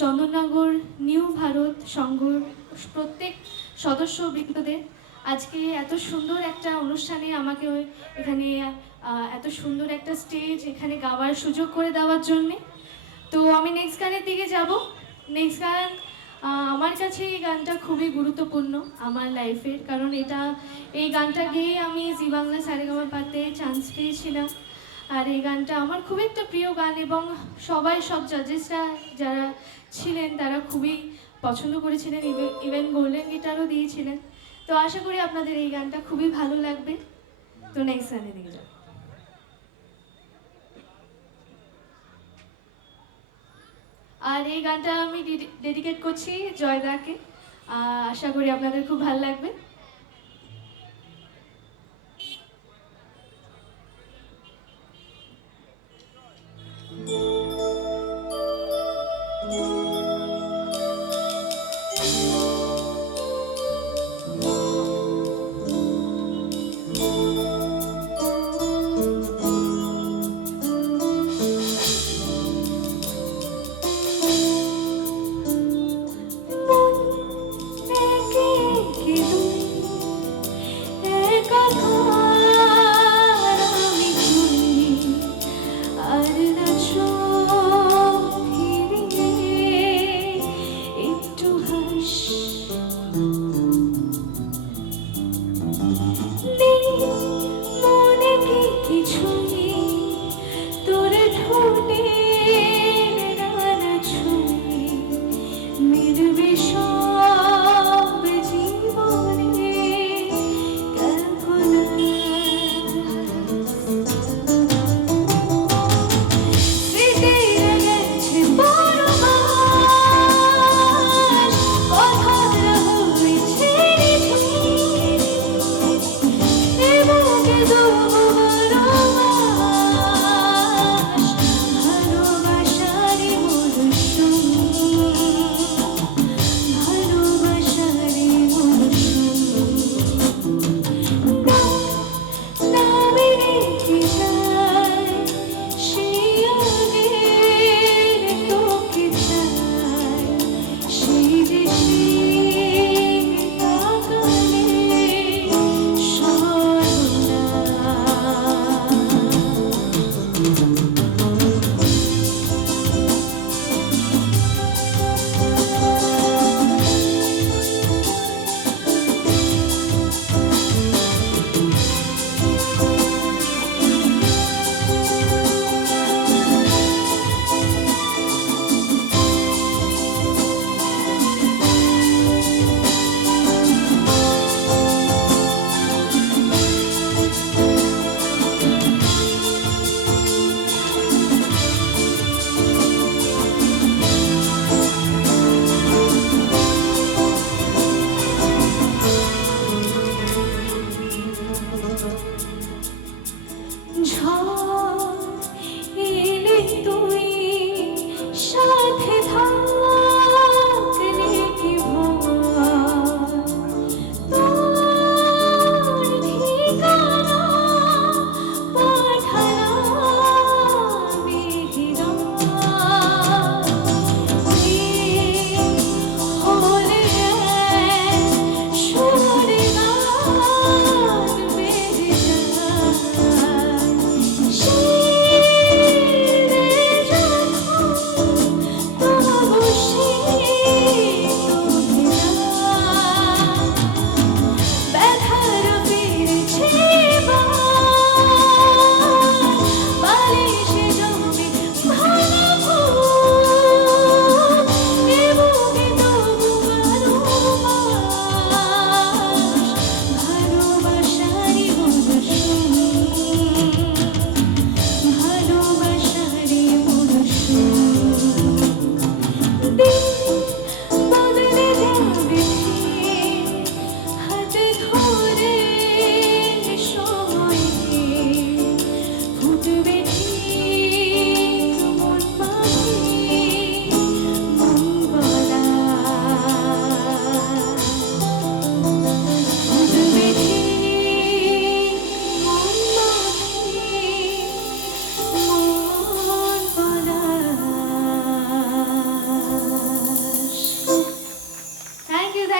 Chandannagar new Bharat সংঘর প্রত্যেক সদস্যবৃন্দদের আজকে এত সুন্দর একটা অনুষ্ঠানে আমাকে এখানে এত সুন্দর একটা স্টেজ এখানে গাওয়ার সুযোগ করে দেওয়ার জন্যে। তো আমি নেক্সট গানের দিকে যাব। নেক্সট গান আমার কাছে এই গানটা খুবই গুরুত্বপূর্ণ আমার লাইফের, কারণ এই গানটা গেয়ে আমি জি বাংলা সারেগামাপাতে চান্স পেয়েছিলাম। আর এই গানটা আমার খুব একটা প্রিয় গান এবং সব জাজেসরা যারা ছিলেন তারা খুবই পছন্দ করেছিলেন, ইভেন গোল্ডেন গিটারও দিয়েছিলেন। তো আশা করি আপনাদের এই গানটা খুবই ভালো লাগবে। তো নেক্সট গানে দিকে যাও। আর এই গানটা আমি ডেডিকেট করছি জয়দাকে। আশা করি আপনাদের খুব ভালো লাগবে।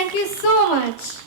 Thank you so much.